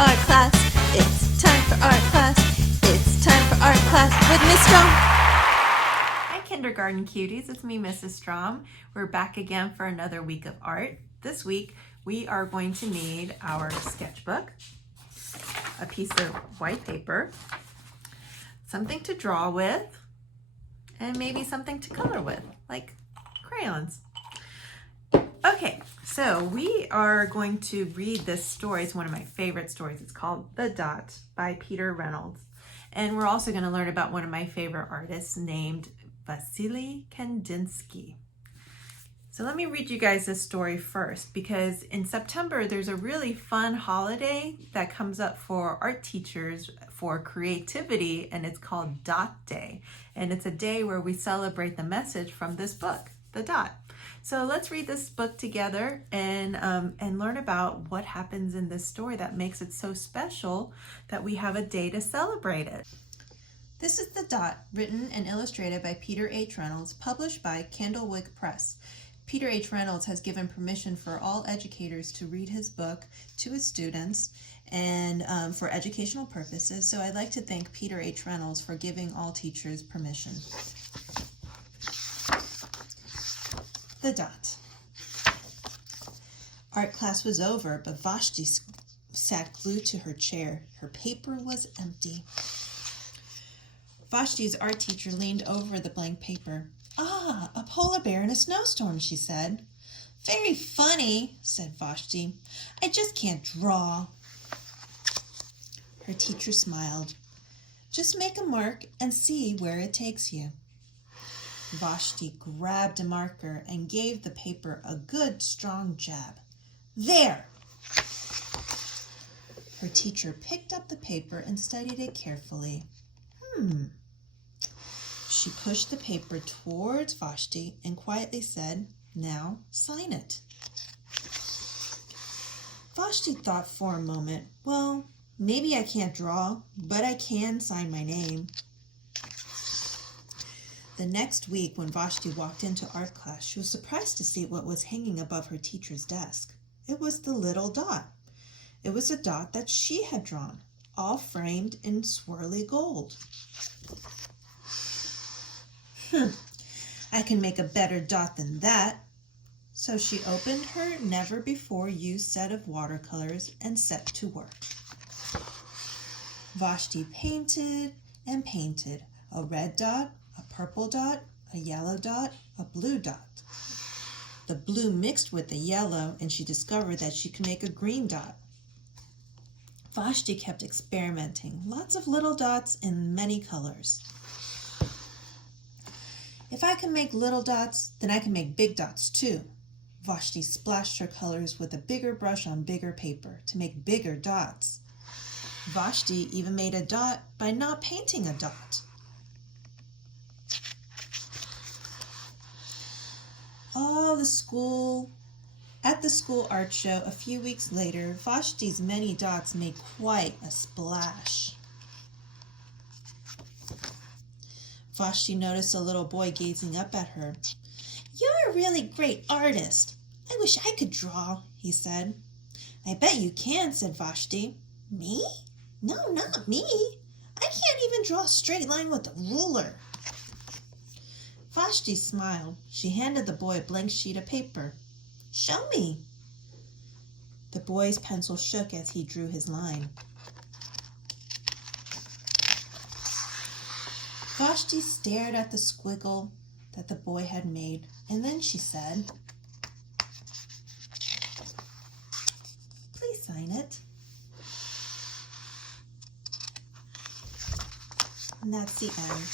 art class. It's time for art class. It's time for art class with Miss Strom. Hi kindergarten cuties, it's me, Mrs. Strom. We're back again for another week of art. This week we are going to need our sketchbook, a piece of white paper, something to draw with, and maybe something to color with, like crayons. Okay, so we are going to read this story. It's one of my favorite stories. It's called The Dot by Peter Reynolds. And we're also going to learn about one of my favorite artists named Vasily Kandinsky. So let me read you guys this story first, because in September there's a really fun holiday that comes up for art teachers for creativity, and it's called Dot Day. And it's a day where we celebrate the message from this book, The Dot. So let's read this book together and learn about what happens in this story that makes it so special that we have a day to celebrate it. This is The Dot, written and illustrated by Peter H. Reynolds, published by Candlewick Press. Peter H. Reynolds has given permission for all educators to read his book to his students and for educational purposes. So I'd like to thank Peter H. Reynolds for giving all teachers permission. The Dot. Art class was over, but Vashti sat glued to her chair. Her paper was empty. Vashti's art teacher leaned over the blank paper. "Ah, a polar bear in a snowstorm," she said. "Very funny," said Vashti. "I just can't draw." Her teacher smiled. "Just make a mark and see where it takes you." Vashti grabbed a marker and gave the paper a good strong jab. "There!" Her teacher picked up the paper and studied it carefully. She pushed the paper towards Vashti and quietly said, "Now sign it." Vashti thought for a moment. "Well, maybe I can't draw, but I can sign my name." The next week, when Vashti walked into art class, she was surprised to see what was hanging above her teacher's desk. It was the little dot. It was a dot that she had drawn, all framed in swirly gold. I can make a better dot than that." So she opened her never-before-used set of watercolors and set to work. Vashti painted and painted, a red dot, a purple dot, a yellow dot, a blue dot. The blue mixed with the yellow, and she discovered that she could make a green dot. Vashti kept experimenting, lots of little dots in many colors. "If I can make little dots, then I can make big dots too." Vashti splashed her colors with a bigger brush on bigger paper to make bigger dots. Vashti even made a dot by not painting a dot. At the school art show a few weeks later, Vashti's many dots made quite a splash. Vashti noticed a little boy gazing up at her. "You're a really great artist. I wish I could draw," he said. "I bet you can," said Vashti. "Me? No, not me. I can't even draw a straight line with a ruler." Vashti smiled. She handed the boy a blank sheet of paper. "Show me." The boy's pencil shook as he drew his line. Vashti stared at the squiggle that the boy had made, and then she said, "Please sign it." And that's the end.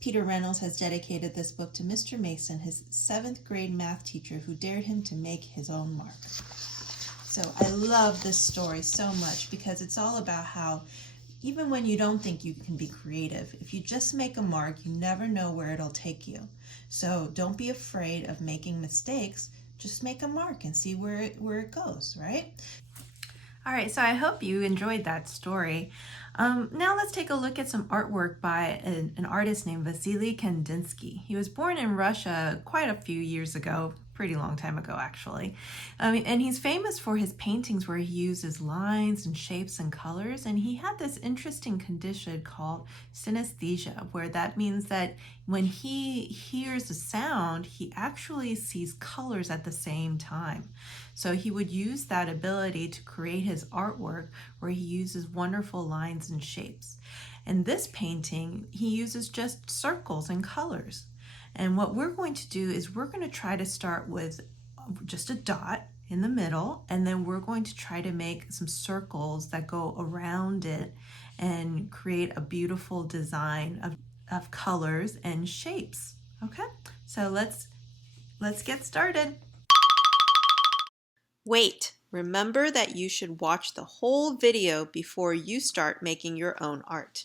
Peter Reynolds has dedicated this book to Mr. Mason, his 7th grade math teacher, who dared him to make his own mark. So I love this story so much because it's all about how even when you don't think you can be creative, if you just make a mark, you never know where it'll take you. So don't be afraid of making mistakes. Just make a mark and see where it goes, right? All right, so I hope you enjoyed that story. Now let's take a look at some artwork by an artist named Vasily Kandinsky. He was born in Russia quite a few years ago, pretty long time ago actually. And he's famous for his paintings where he uses lines and shapes and colors. And he had this interesting condition called synesthesia, where that means that when he hears a sound, he actually sees colors at the same time. So he would use that ability to create his artwork where he uses wonderful lines and shapes. In this painting, he uses just circles and colors. And what we're going to do is we're going to try to start with just a dot in the middle, and then we're going to try to make some circles that go around it and create a beautiful design of colors and shapes. Okay, so let's get started. Wait, remember that you should watch the whole video before you start making your own art.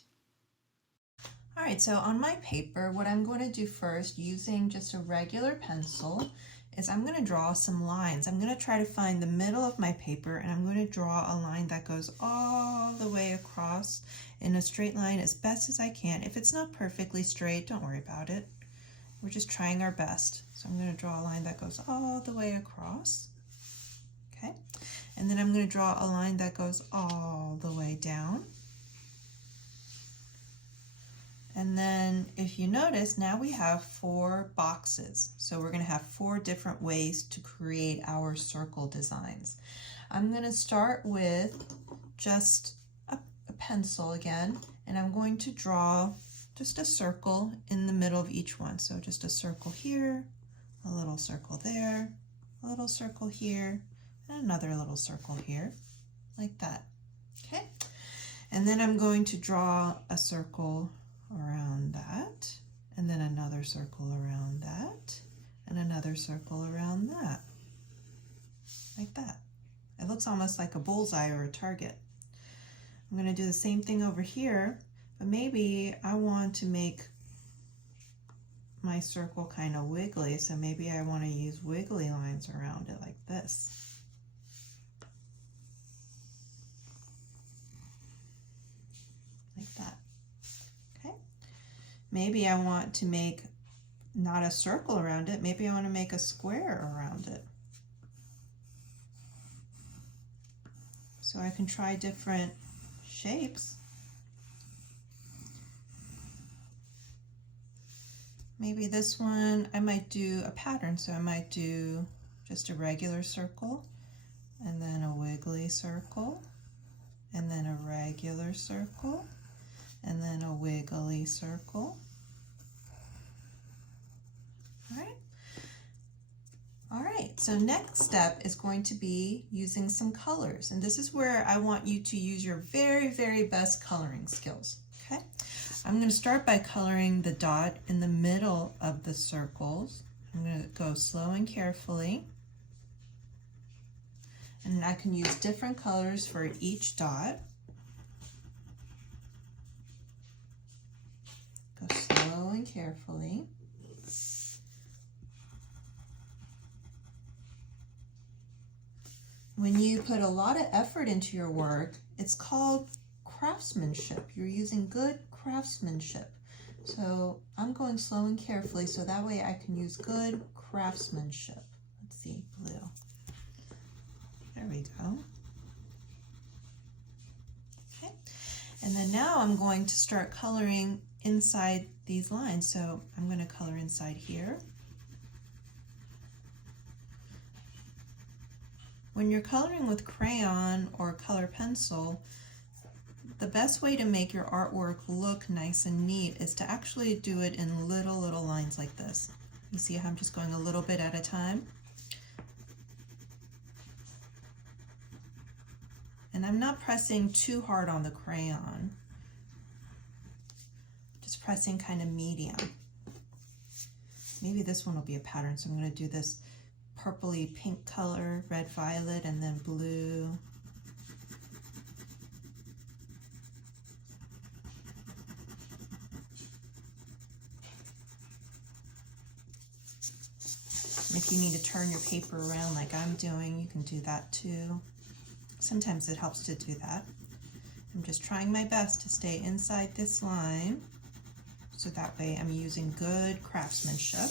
All right, so on my paper, what I'm going to do first, using just a regular pencil, is I'm going to draw some lines. I'm going to try to find the middle of my paper, and I'm going to draw a line that goes all the way across in a straight line as best as I can. If it's not perfectly straight, don't worry about it. We're just trying our best. So I'm going to draw a line that goes all the way across. Okay, and then I'm going to draw a line that goes all the way down. And then if you notice, now we have 4 boxes. So we're going to have 4 different ways to create our circle designs. I'm going to start with just a pencil again, and I'm going to draw just a circle in the middle of each one. So just a circle here, a little circle there, a little circle here, and another little circle here, like that. Okay, and then I'm going to draw a circle around that, and then another circle around that, and another circle around that, like that. It looks almost like a bullseye or a target. I'm going to do the same thing over here, but maybe I want to make my circle kind of wiggly, so maybe I want to use wiggly lines around it like this. Like that. Okay. Maybe I want to make not a circle around it, maybe I want to make a square around it. So I can try different shapes. Maybe this one, I might do a pattern, so I might do just a regular circle, and then a wiggly circle, and then a regular circle, and then a wiggly circle. All right, so next step is going to be using some colors. And this is where I want you to use your very, very best coloring skills, okay? I'm gonna start by coloring the dot in the middle of the circles. I'm gonna go slow and carefully. And I can use different colors for each dot. Go slow and carefully. When you put a lot of effort into your work, it's called craftsmanship. You're using good craftsmanship. So I'm going slow and carefully so that way I can use good craftsmanship. Let's see, blue. There we go. Okay, and then now I'm going to start coloring inside these lines. So I'm going to color inside here. When you're coloring with crayon or color pencil, the best way to make your artwork look nice and neat is to actually do it in little lines like this. You see how I'm just going a little bit at a time? And I'm not pressing too hard on the crayon, just pressing kind of medium. Maybe this one will be a pattern, so I'm going to do this purpley pink color, red, violet, and then blue. If you need to turn your paper around like I'm doing, you can do that too. Sometimes it helps to do that. I'm just trying my best to stay inside this line, so that way I'm using good craftsmanship.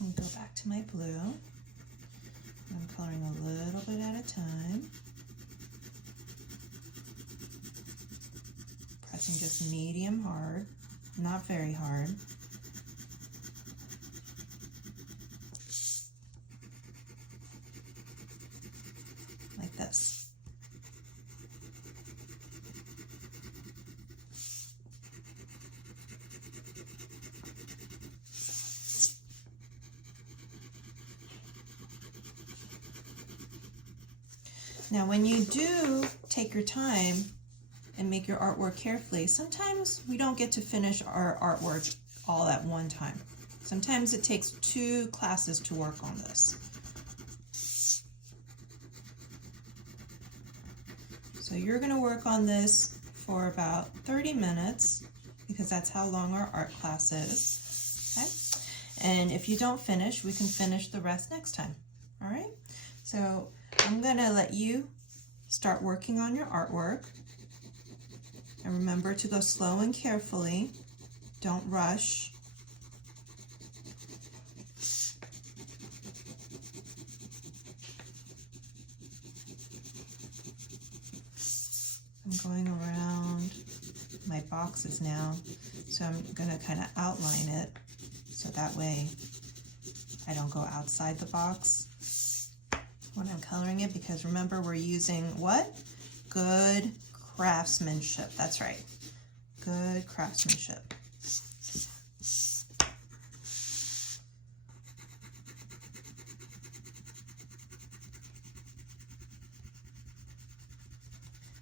And go back to my blue. I'm coloring a little bit at a time. Pressing just medium hard, not very hard. Like this. Now, when you do take your time and make your artwork carefully, sometimes we don't get to finish our artwork all at one time. Sometimes it takes 2 classes to work on this. So you're going to work on this for about 30 minutes because that's how long our art class is. Okay? And if you don't finish, we can finish the rest next time. All right? So I'm going to let you start working on your artwork. And remember to go slow and carefully. Don't rush. I'm going around my boxes now, so I'm going to kind of outline it so that way I don't go outside the box when I'm coloring it, because remember we're using what? Good craftsmanship. That's right. Good craftsmanship.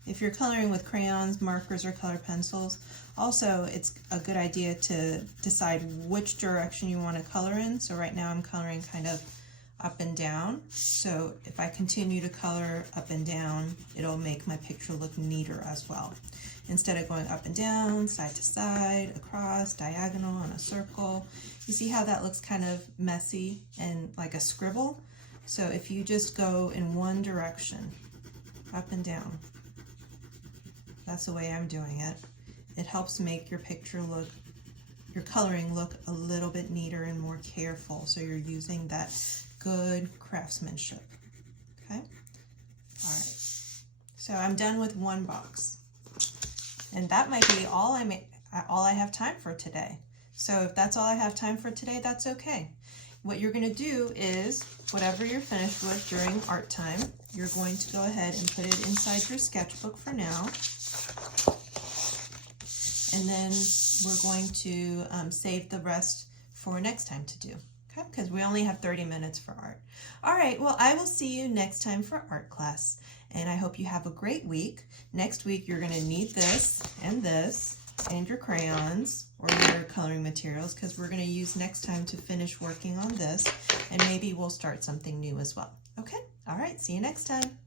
If you're coloring with crayons, markers, or color pencils, also it's a good idea to decide which direction you want to color in. So right now I'm coloring kind of up and down. So if I continue to color up and down, it'll make my picture look neater as well. Instead of going up and down, side to side, across, diagonal, on a circle, you see how that looks kind of messy and like a scribble? So if you just go in one direction, up and down, that's the way I'm doing it. It helps make your picture look, your coloring look a little bit neater and more careful. So you're using that good craftsmanship. Okay? All right. So I'm done with one box. And that might be all I have time for today. So if that's all I have time for today, that's okay. What you're going to do is, whatever you're finished with during art time, you're going to go ahead and put it inside your sketchbook for now. And then we're going to save the rest for next time to do. Okay, because we only have 30 minutes for art. All right, well, I will see you next time for art class. And I hope you have a great week. Next week, you're going to need this and your crayons or your coloring materials, because we're going to use next time to finish working on this. And maybe we'll start something new as well. Okay? All right, see you next time.